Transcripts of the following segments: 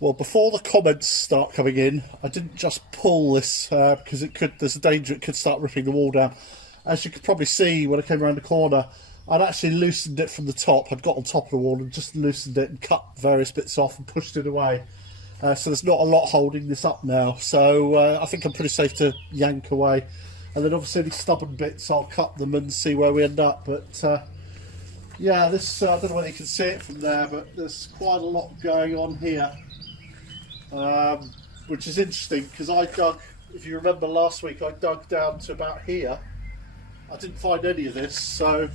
Well, before the comments start coming in, I didn't just pull this because there's a danger it could start ripping the wall down. As you could probably see when I came around the corner, I'd actually loosened it from the top. I'd got on top of the wall and just loosened it and cut various bits off and pushed it away. So there's not a lot holding this up now. So I think I'm pretty safe to yank away. And then obviously any stubborn bits, I'll cut them and see where we end up. But yeah, this I don't know whether you can see it from there, but there's quite a lot going on here. Which is interesting because I dug, if you remember last week, I dug down to about here. I didn't find any of this, so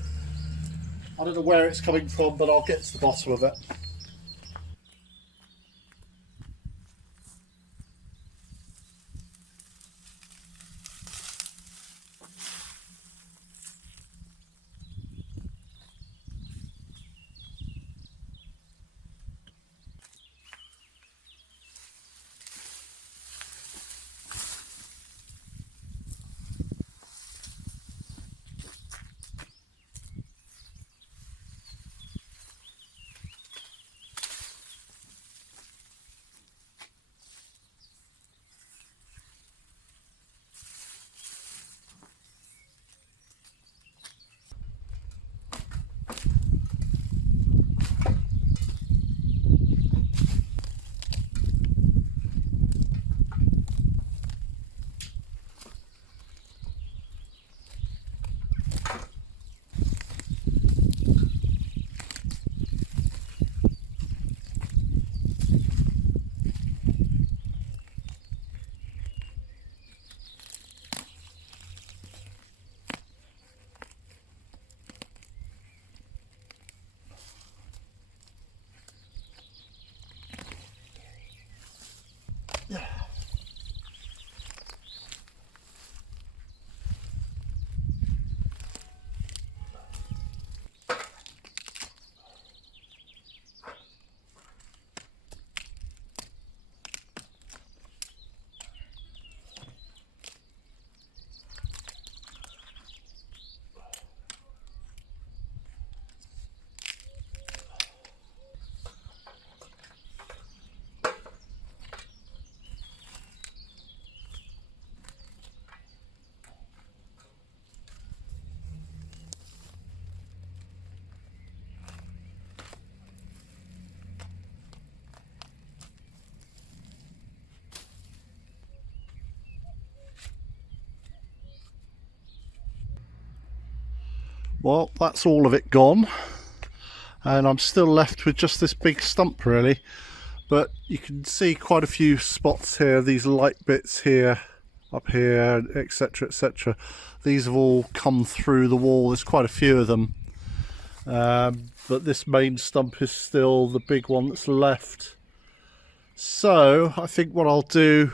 I don't know where it's coming from, but I'll get to the bottom of it. Well, that's all of it gone, and I'm still left with just this big stump really, but you can see quite a few spots here, these light bits here, up here, etc, etc. These have all come through the wall. There's quite a few of them, but this main stump is still the big one that's left. So I think what I'll do,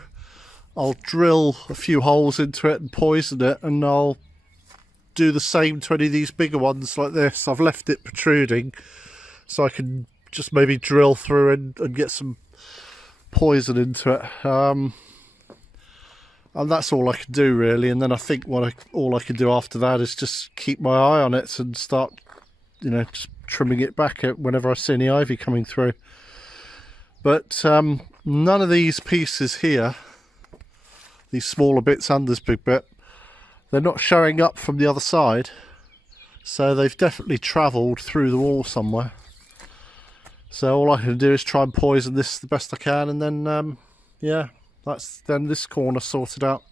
I'll drill a few holes into it and poison it, and I'll do the same to any of these bigger ones like this. I've left it protruding so I can just maybe drill through and get some poison into it, and that's all I can do really. And then I think all I can do after that is just keep my eye on it and start, you know, just trimming it back whenever I see any ivy coming through. But none of these pieces here, these smaller bits and this big bit, they're not showing up from the other side, so they've definitely travelled through the wall somewhere. So all I can do is try and poison this the best I can, and then yeah, that's then this corner sorted out.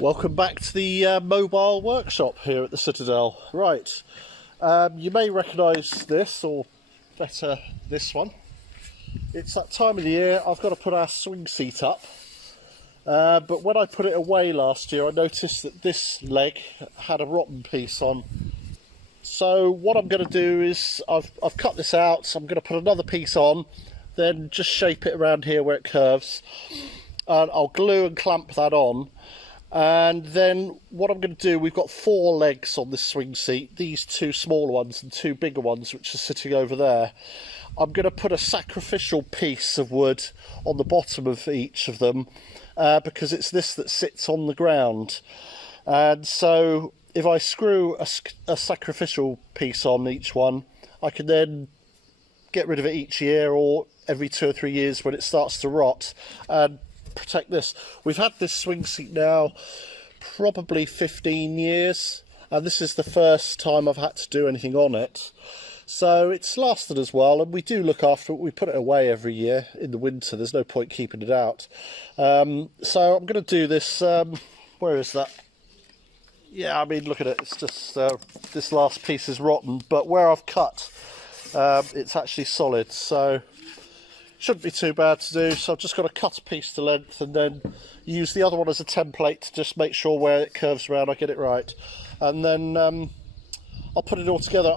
Welcome back to the mobile workshop here at the Citadel. Right, you may recognise this, or better this one. It's that time of the year I've got to put our swing seat up, but when I put it away last year I noticed that this leg had a rotten piece on. So what I'm going to do is I've cut this out, so I'm going to put another piece on, then just shape it around here where it curves, and I'll glue and clamp that on. And then what I'm going to do, we've got 4 legs on this swing seat, these 2 smaller ones and 2 bigger ones which are sitting over there. I'm going to put a sacrificial piece of wood on the bottom of each of them, because it's this that sits on the ground. And so if I screw a sacrificial piece on each one, I can then get rid of it each year or every 2 or 3 years when it starts to rot, and protect this. We've had this swing seat now probably 15 years, and this is the first time I've had to do anything on it, so it's lasted as well, and we do look after it. We put it away every year in the winter. There's no point keeping it out. So I'm going to do this. Where is that? Yeah, I mean, look at it. It's just this last piece is rotten, but where I've cut, it's actually solid, so shouldn't be too bad to do. So I've just got to cut a piece to length and then use the other one as a template to just make sure where it curves around I get it right, and then I'll put it all together.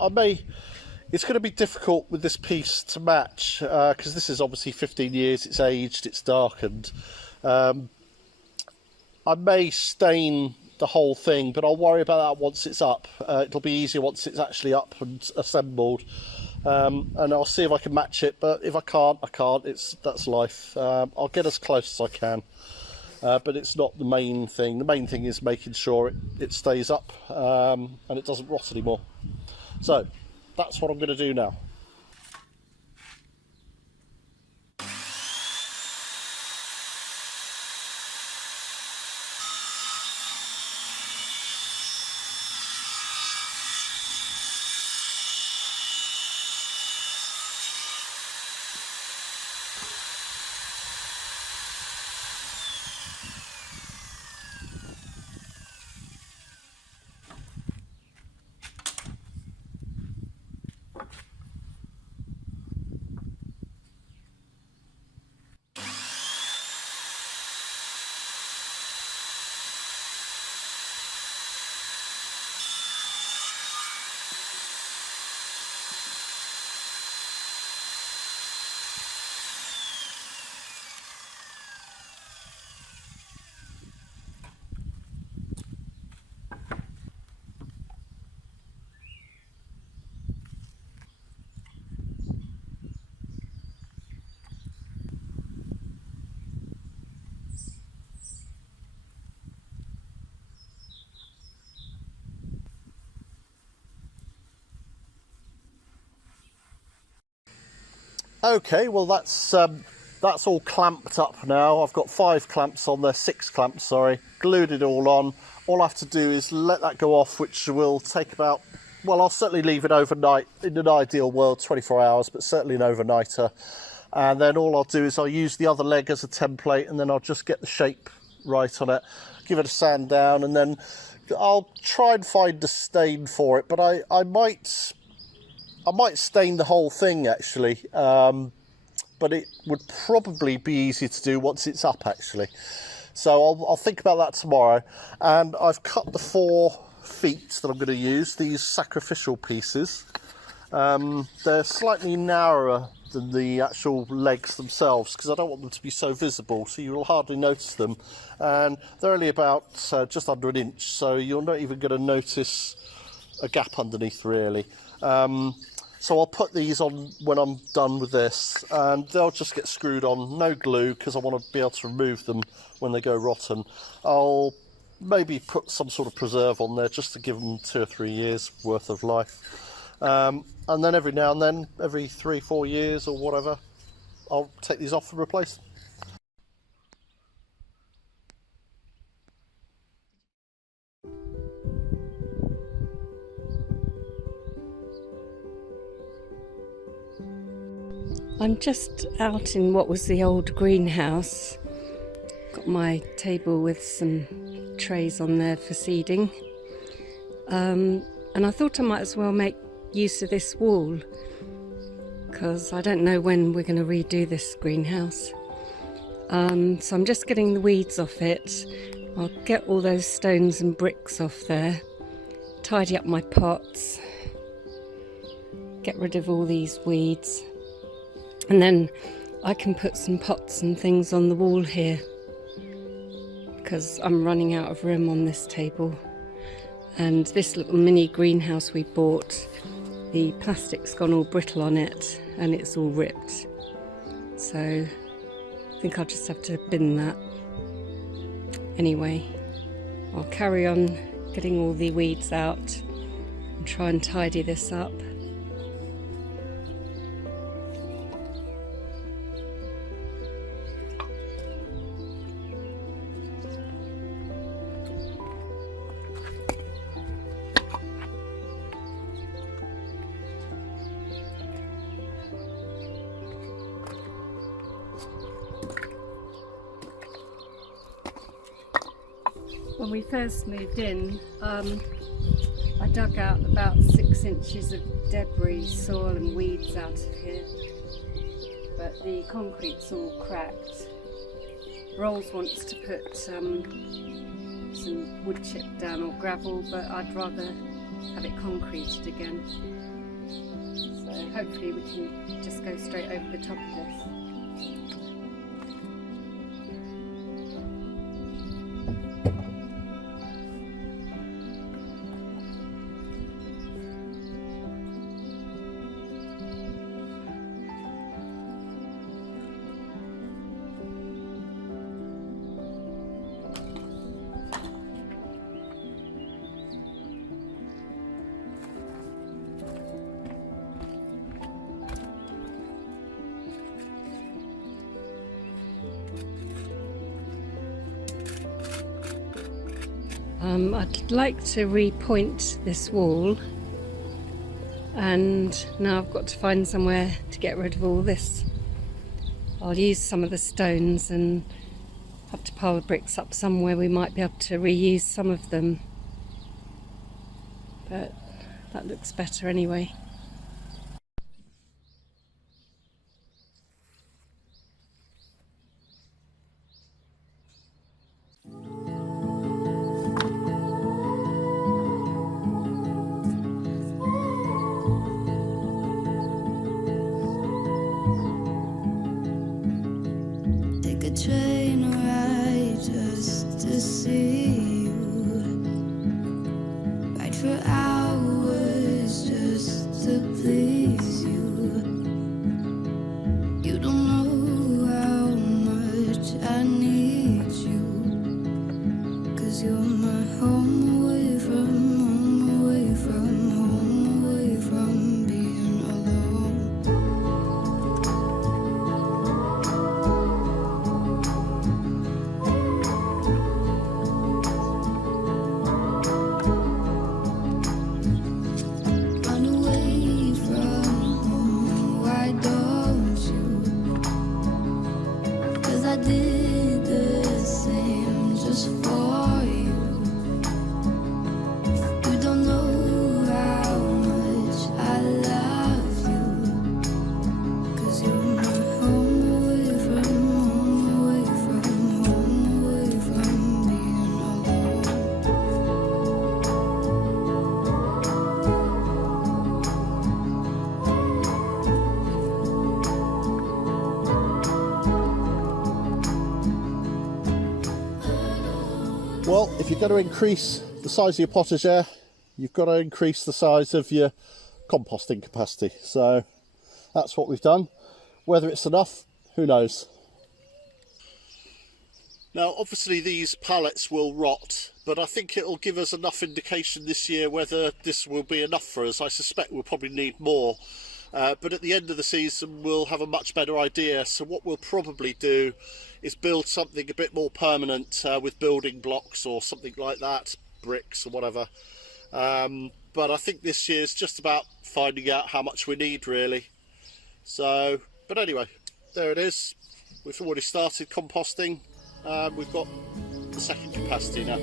It's going to be difficult with this piece to match, because this is obviously 15 years, it's aged, it's darkened. I may stain the whole thing, but I'll worry about that once it's up. It'll be easier once it's actually up and assembled. And I'll see if I can match it, but if I can't, I can't. That's life. I'll get as close as I can, but it's not the main thing. The main thing is making sure it stays up, and it doesn't rot anymore. So that's what I'm going to do now. Okay, well that's all clamped up now. I've got 5 clamps on there, 6 clamps, sorry. Glued it all on. All I have to do is let that go off, which will take about, well, I'll certainly leave it overnight. In an ideal world, 24 hours, but certainly an overnighter. And then all I'll do is I'll use the other leg as a template, and then I'll just get the shape right on it, give it a sand down, and then I'll try and find a stain for it. But I might stain the whole thing actually, but it would probably be easier to do once it's up actually. So I'll think about that tomorrow. And I've cut the 4 feet that I'm going to use, these sacrificial pieces. They're slightly narrower than the actual legs themselves because I don't want them to be so visible, so you will hardly notice them. And they're only about just under an inch, so you're not even going to notice a gap underneath really. So I'll put these on when I'm done with this, and they'll just get screwed on, no glue, because I want to be able to remove them when they go rotten. I'll maybe put some sort of preserve on there just to give them 2 or 3 years worth of life. And then every now and then, every 3-4 years or whatever, I'll take these off and replace them. I'm just out in what was the old greenhouse. Got my table with some trays on there for seeding. And I thought I might as well make use of this wall, because I don't know when we're going to redo this greenhouse. So I'm just getting the weeds off it. I'll get all those stones and bricks off there, tidy up my pots, get rid of all these weeds, and then I can put some pots and things on the wall here, because I'm running out of room on this table. And this little mini greenhouse we bought, the plastic's gone all brittle on it and it's all ripped. So I think I'll just have to bin that. Anyway, I'll carry on getting all the weeds out and try and tidy this up. When we first moved in, I dug out about 6 inches of debris, soil and weeds out of here, but the concrete's all cracked. Rolls wants to put some wood chip down or gravel, but I'd rather have it concreted again. So hopefully we can just go straight over the top of this. I'd like to repoint this wall, and now I've got to find somewhere to get rid of all this. I'll use some of the stones and have to pile the bricks up somewhere. We might be able to reuse some of them, but that looks better anyway. Train ride just to see you, ride for hours just to please you. You don't know how much I need you, 'cause you're my home away from home, away from home, away from being alone. Well, if you're going to increase the size of your potager, you've got to increase the size of your composting capacity. So that's what we've done. Whether it's enough, who knows. Now, obviously these pallets will rot, but I think it'll give us enough indication this year whether this will be enough for us. I suspect we'll probably need more. But at the end of the season we'll have a much better idea. So what we'll probably do is build something a bit more permanent with building blocks or something like that, bricks or whatever. But I think this year's just about finding out how much we need really. So But anyway, there it is. We've already started composting. We've got the second capacity now.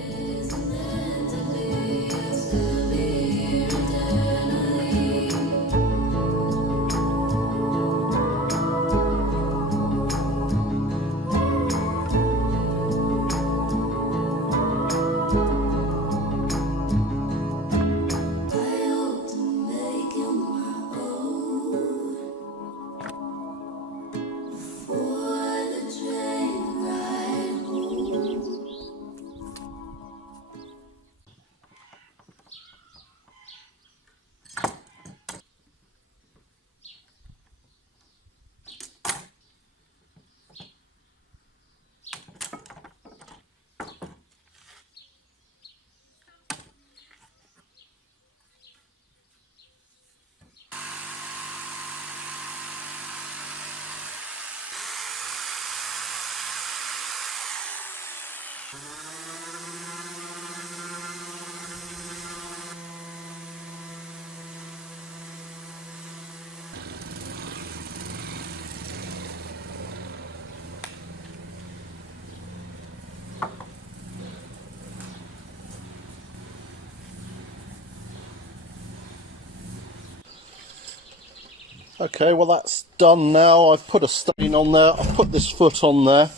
Okay, well that's done now. I've put a stain on there. I've put this foot on there.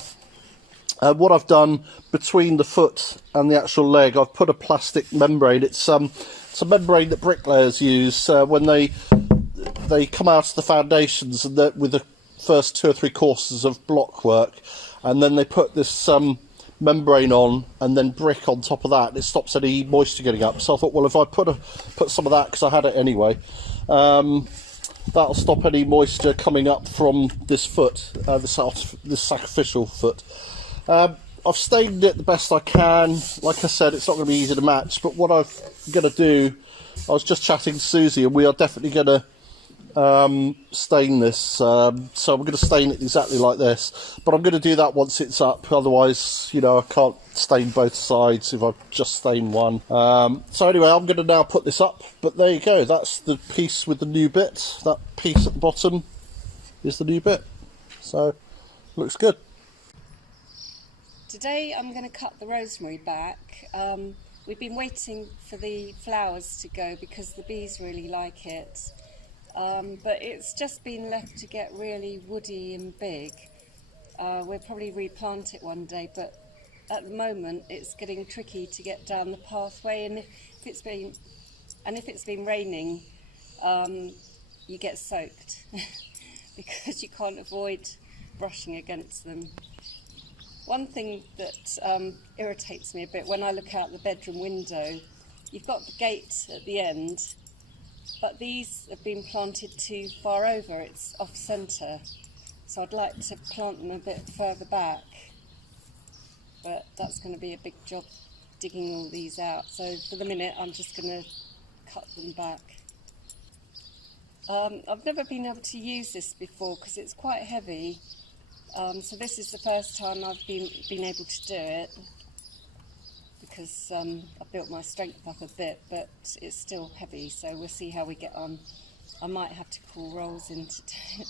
What I've done between the foot and the actual leg, I've put a plastic membrane. It's a membrane that bricklayers use when they come out of the foundations and with the first 2 or 3 courses of block work, and then they put this membrane on and then brick on top of that, and it stops any moisture getting up. So I thought, well, if I put some of that, because I had it anyway, that'll stop any moisture coming up from this foot, this sacrificial foot. I've stained it the best I can. Like I said, it's not going to be easy to match, but what I'm going to do, I was just chatting to Susie, and we are definitely going to stain this. So I'm going to stain it exactly like this, but I'm going to do that once it's up. Otherwise, you know, I can't stain both sides if I just stain one. So anyway, I'm going to now put this up, but there you go. That's the piece with the new bit. That piece at the bottom is the new bit. So, looks good. Today I'm going to cut the rosemary back. We've been waiting for the flowers to go because the bees really like it. But it's just been left to get really woody and big. We'll probably replant it one day, but at the moment it's getting tricky to get down the pathway, and if it's been raining, you get soaked because you can't avoid brushing against them. One thing that irritates me a bit when I look out the bedroom window, you've got the gate at the end, but these have been planted too far over. It's off centre, so I'd like to plant them a bit further back, but that's going to be a big job digging all these out. So for the minute I'm just going to cut them back. I've never been able to use this before because it's quite heavy. So this is the first time I've been able to do it, because I've built my strength up a bit, but it's still heavy, so we'll see how we get on. I might have to call Rolls in today.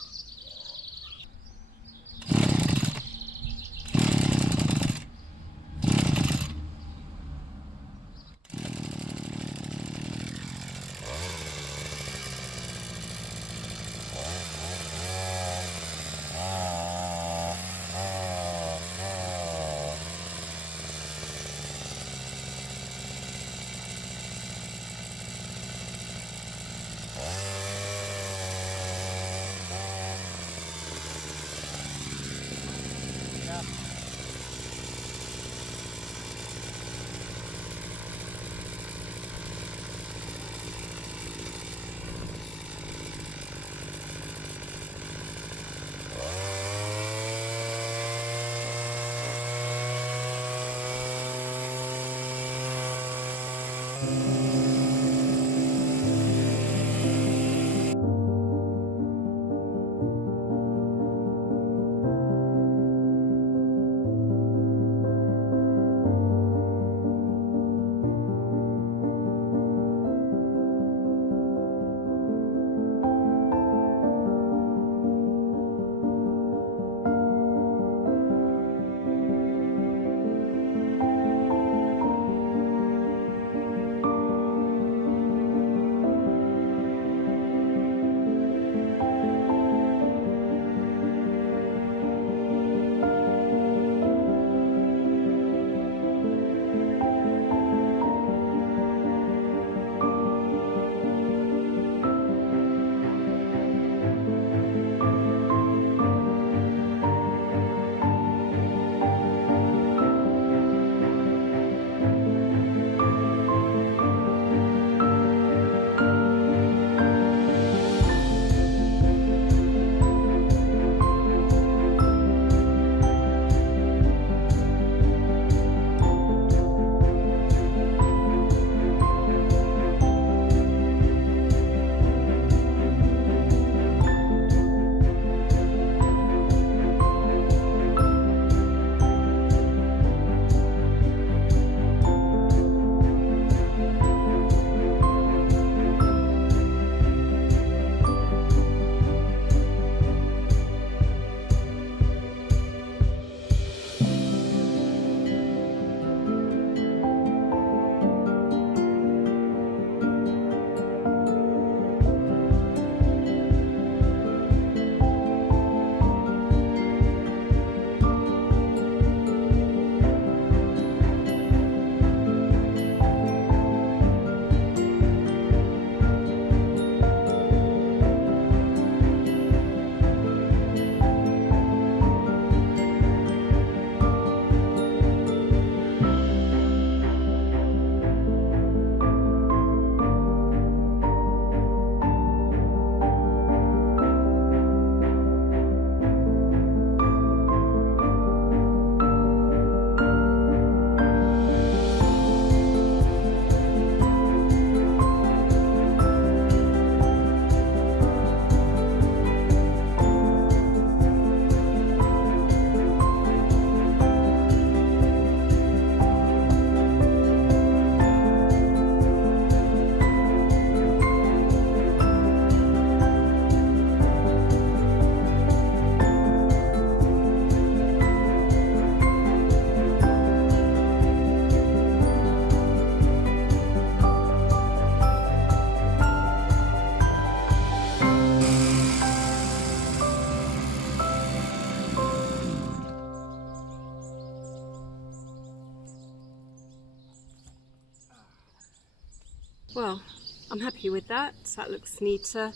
Well, I'm happy with that. That looks neater.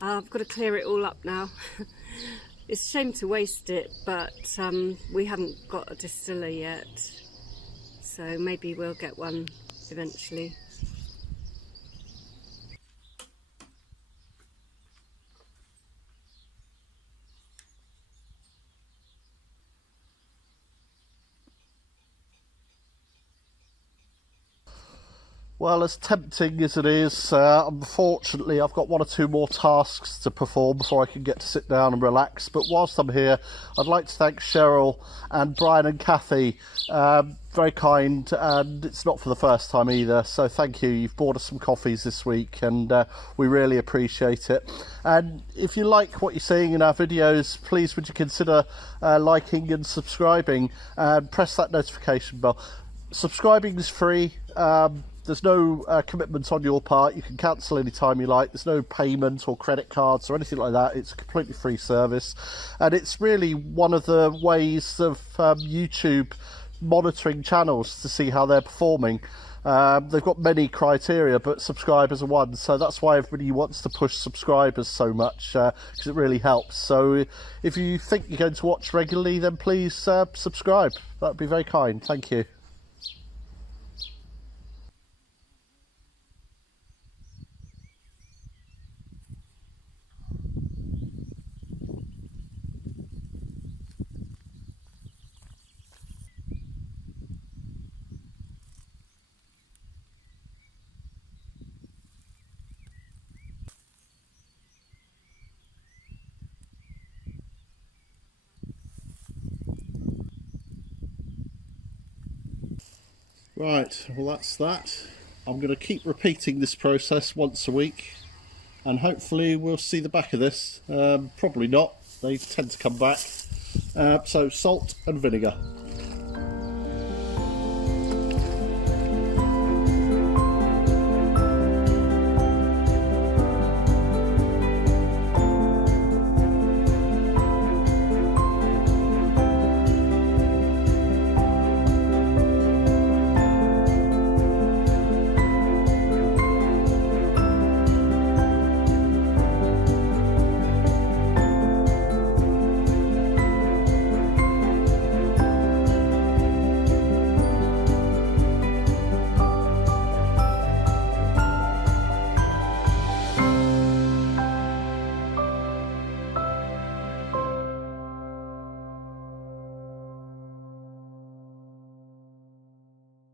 I've got to clear it all up now. It's a shame to waste it, but we haven't got a distiller yet, so maybe we'll get one eventually. Well, as tempting as it is, unfortunately I've got 1 or 2 more tasks to perform before I can get to sit down and relax. But whilst I'm here, I'd like to thank Cheryl and Brian and Kathy. Very kind, and it's not for the first time either, so thank you. You've bought us some coffees this week, and we really appreciate it. And if you like what you're seeing in our videos, please would you consider liking and subscribing, and press that notification bell. Subscribing is free. There's no commitment on your part. You can cancel anytime you like. There's no payment or credit cards or anything like that. It's a completely free service, and it's really one of the ways of YouTube monitoring channels to see how they're performing. They've got many criteria, but subscribers are one, so that's why everybody wants to push subscribers so much, because it really helps. So if you think you're going to watch regularly, then please subscribe. That would be very kind. Thank you. Right, well that's that. I'm going to keep repeating this process once a week, and hopefully we'll see the back of this. Probably not, they tend to come back. So salt and vinegar.